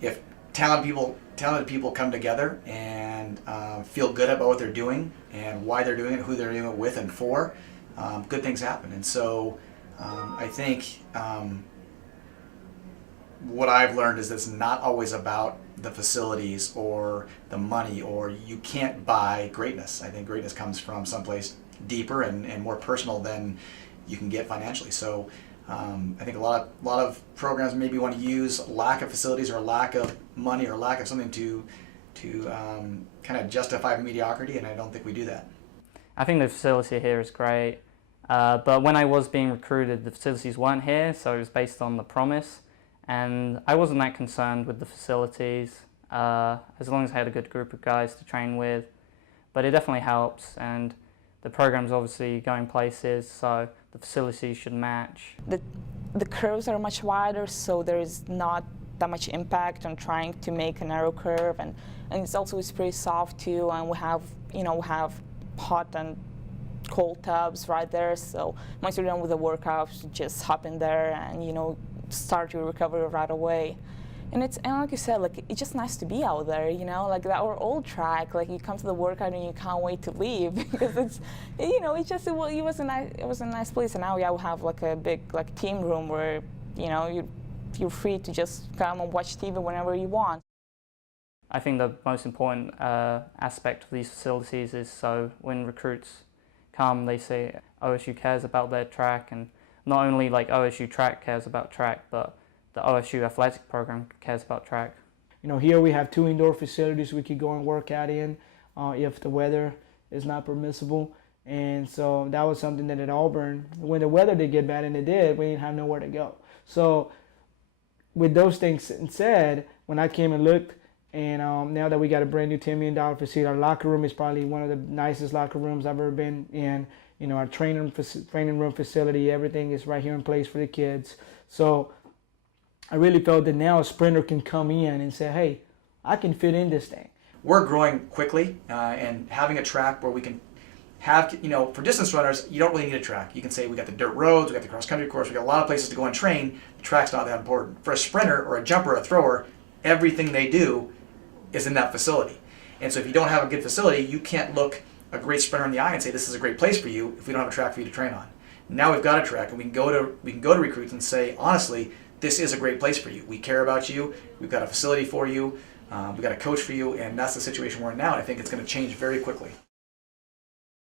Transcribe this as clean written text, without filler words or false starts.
if talented people come together and feel good about what they're doing and why they're doing it, who they're doing it with and for, good things happen. And so I think what I've learned is that it's not always about the facilities or the money, or you can't buy greatness. I think greatness comes from someplace deeper and more personal than you can get financially. So I think a lot of programs maybe want to use lack of facilities or lack of money or lack of something to kind of justify mediocrity, and I don't think we do that. I think the facility here is great, but when I was being recruited, the facilities weren't here, so it was based on the promise, and I wasn't that concerned with the facilities, as long as I had a good group of guys to train with. But it definitely helps, and the program's obviously going places, so the facilities should match. The curves are much wider, so there is not that much impact on trying to make a narrow curve, and it's pretty soft too, and we have hot and cold tubs right there, so once you're done with the workouts, just hop in there and start your recovery right away. And like you said, like, it's just nice to be out there, like our old track, like you come to the workout and you can't wait to leave because it was a nice place. And now we have like a big team room where you're free to just come and watch TV whenever you want. I think the most important aspect of these facilities is so when recruits come, they say OSU cares about their track, and not only like OSU track cares about track, but the OSU athletic program cares about track. Here we have 2 indoor facilities we could go and work out in if the weather is not permissible. And so that was something that at Auburn, when the weather did get bad, and it did, we didn't have nowhere to go. So with those things said, when I came and looked, and now that we got a brand new $10 million facility, our locker room is probably one of the nicest locker rooms I've ever been in. Our training room facility, everything is right here in place for the kids. So I really felt that now a sprinter can come in and say, hey, I can fit in this thing. We're growing quickly, and having a track where we can have, for distance runners, you don't really need a track. You can say we got the dirt roads, we got the cross-country course, we got a lot of places to go and train. The track's not that important. For a sprinter or a jumper or a thrower, everything they do is in that facility. And so if you don't have a good facility, you can't look a great sprinter in the eye and say this is a great place for you if we don't have a track for you to train on. Now we've got a track, and we can go to recruits and say, honestly, this is a great place for you. We care about you. We've got a facility for you. We've got a coach for you, and that's the situation we're in now. And I think it's going to change very quickly.